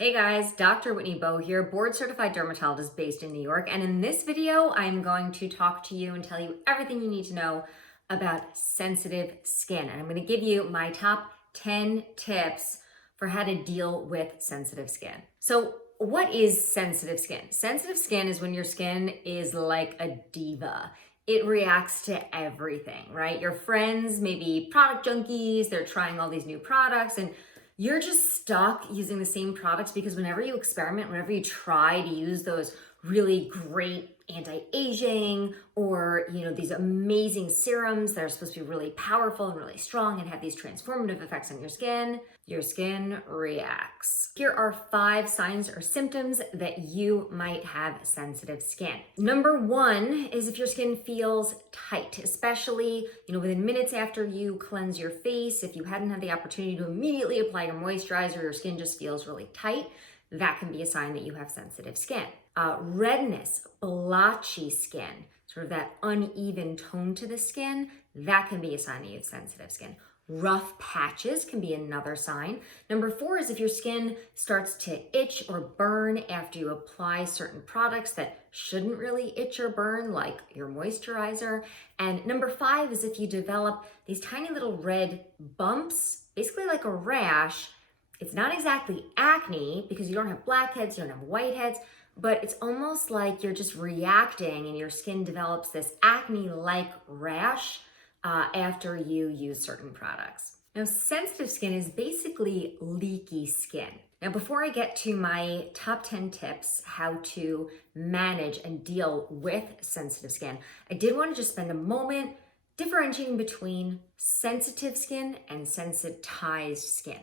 Hey guys, Dr. Whitney Bowe here, board certified dermatologist based in New York. And in this video, I'm going to talk to you and tell you everything you need to know about sensitive skin. And I'm going to give you my top 10 tips for how to deal with sensitive skin. So what is sensitive skin? Sensitive skin is when your skin is like a diva. It reacts to everything, right? Your friends may be product junkies, they're trying all these new products, and you're just stuck using the same products because whenever you experiment, whenever you try to use those really great anti-aging or, these amazing serums that are supposed to be really powerful and really strong and have these transformative effects on your skin reacts. Here are 5 signs or symptoms that you might have sensitive skin. Number 1 is if your skin feels tight, especially, within minutes after you cleanse your face. If you hadn't had the opportunity to immediately apply your moisturizer, your skin just feels really tight. That can be a sign that you have sensitive skin. Redness, blotchy skin, sort of that uneven tone to the skin, that can be a sign that you have sensitive skin. Rough patches can be another sign. Number 4 is if your skin starts to itch or burn after you apply certain products that shouldn't really itch or burn, like your moisturizer. And number 5 is if you develop these tiny little red bumps, basically like a rash. It's not exactly acne because you don't have blackheads, you don't have whiteheads, but it's almost like you're just reacting and your skin develops this acne-like rash after you use certain products. Now, sensitive skin is basically leaky skin. Now, before I get to my top 10 tips how to manage and deal with sensitive skin, I did want to just spend a moment differentiating between sensitive skin and sensitized skin.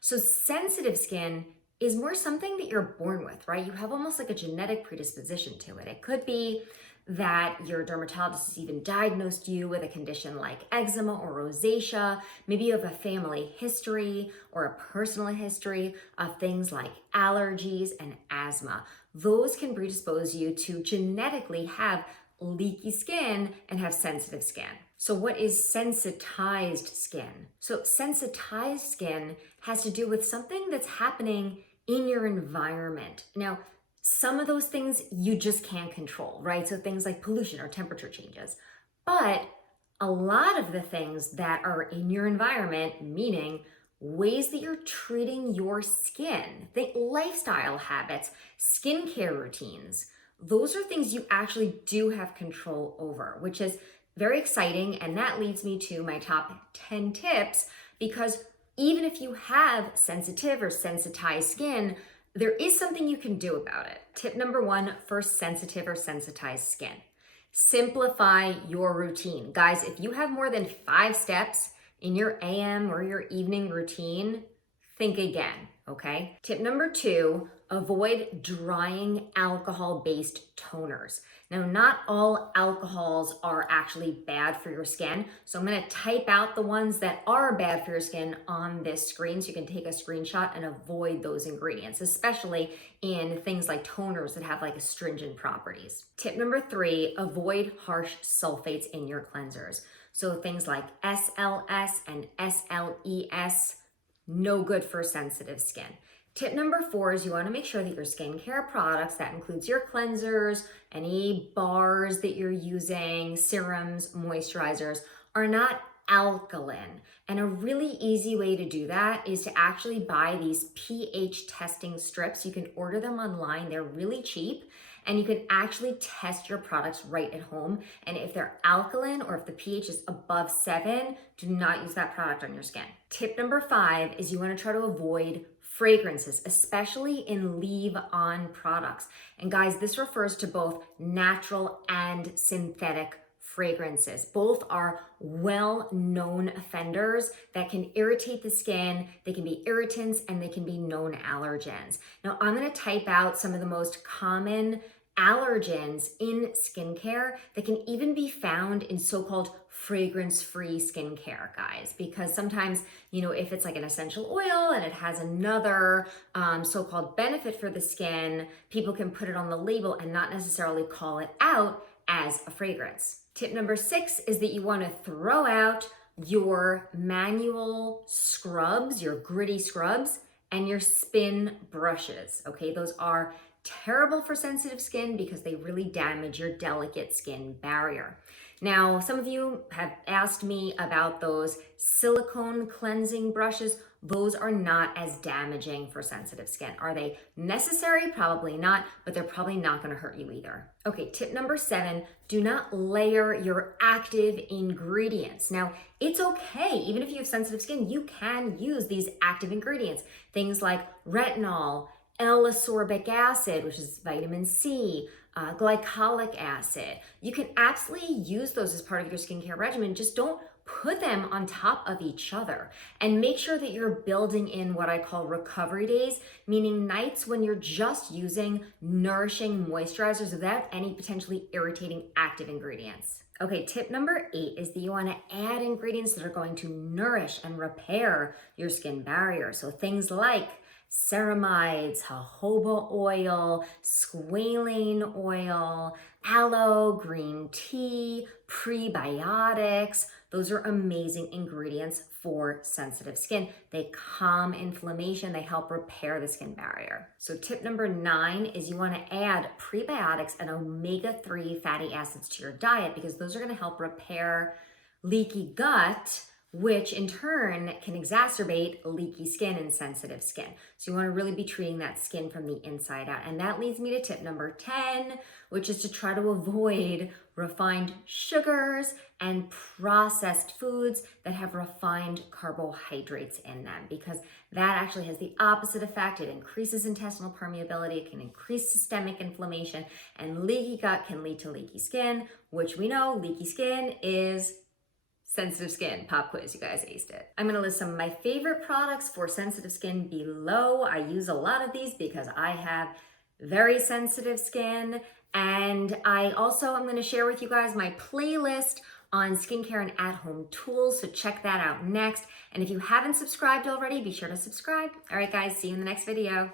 So sensitive skin is more something that you're born with, right? You have almost like a genetic predisposition to it. It could be that your dermatologist has even diagnosed you with a condition like eczema or rosacea. Maybe you have a family history or a personal history of things like allergies and asthma. Those can predispose you to genetically have leaky skin and have sensitive skin. So what is sensitized skin? So sensitized skin has to do with something that's happening in your environment. Now, some of those things you just can't control, right? So things like pollution or temperature changes. But a lot of the things that are in your environment, meaning ways that you're treating your skin, think lifestyle habits, skincare routines, those are things you actually do have control over, which is very exciting. And that leads me to my top 10 tips, because even if you have sensitive or sensitized skin, there is something you can do about it. Tip number 1 for sensitive or sensitized skin: simplify your routine. Guys, if you have more than 5 steps in your AM or your evening routine, think again, okay? Tip number 2, avoid drying alcohol-based toners. Now, not all alcohols are actually bad for your skin, so I'm gonna type out the ones that are bad for your skin on this screen so you can take a screenshot and avoid those ingredients, especially in things like toners that have like astringent properties. Tip number 3, avoid harsh sulfates in your cleansers. So things like SLS and SLES, no good for sensitive skin. Tip number 4 is you want to make sure that your skincare products, that includes your cleansers, any bars that you're using, serums, moisturizers, are not alkaline. And a really easy way to do that is to actually buy these pH testing strips. You can order them online. They're really cheap. And you can actually test your products right at home. And if they're alkaline or if the pH is above 7, do not use that product on your skin. Tip number 5 is you want to try to avoid fragrances, especially in leave-on products. And guys, this refers to both natural and synthetic fragrances. Both are well-known offenders that can irritate the skin. They can be irritants and they can be known allergens. Now, I'm going to type out some of the most common allergens in skincare that can even be found in so-called fragrance-free skincare, guys, because sometimes, if it's like an essential oil and it has another so-called benefit for the skin, people can put it on the label and not necessarily call it out as a fragrance. Tip number 6 is that you want to throw out your manual scrubs, your gritty scrubs, and your spin brushes. Okay, those are terrible for sensitive skin because they really damage your delicate skin barrier. Now, some of you have asked me about those silicone cleansing brushes. Those are not as damaging for sensitive skin. Are they necessary? Probably not, but they're probably not going to hurt you either. Okay, tip number 7, do not layer your active ingredients. Now, it's okay, even if you have sensitive skin, you can use these active ingredients. Things like retinol, L-ascorbic acid, which is vitamin C, glycolic acid. You can absolutely use those as part of your skincare regimen. Just don't put them on top of each other, and make sure that you're building in what I call recovery days, meaning nights when you're just using nourishing moisturizers without any potentially irritating active ingredients. Okay, tip number 8 is that you want to add ingredients that are going to nourish and repair your skin barrier. So things like ceramides, jojoba oil, squalane oil, aloe, green tea, prebiotics. Those are amazing ingredients for sensitive skin. They calm inflammation, they help repair the skin barrier. So tip number 9 is you want to add prebiotics and omega-3 fatty acids to your diet, because those are going to help repair leaky gut, which in turn can exacerbate leaky skin and sensitive skin. So you want to really be treating that skin from the inside out. And that leads me to tip number 10, which is to try to avoid refined sugars and processed foods that have refined carbohydrates in them, because that actually has the opposite effect. It increases intestinal permeability, it can increase systemic inflammation, and leaky gut can lead to leaky skin, which we know leaky skin is sensitive skin. Pop quiz, you guys aced it. I'm gonna list some of my favorite products for sensitive skin below. I use a lot of these because I have very sensitive skin. And I also am gonna share with you guys my playlist on skincare and at-home tools, so check that out next. And if you haven't subscribed already, be sure to subscribe. All right, guys, see you in the next video.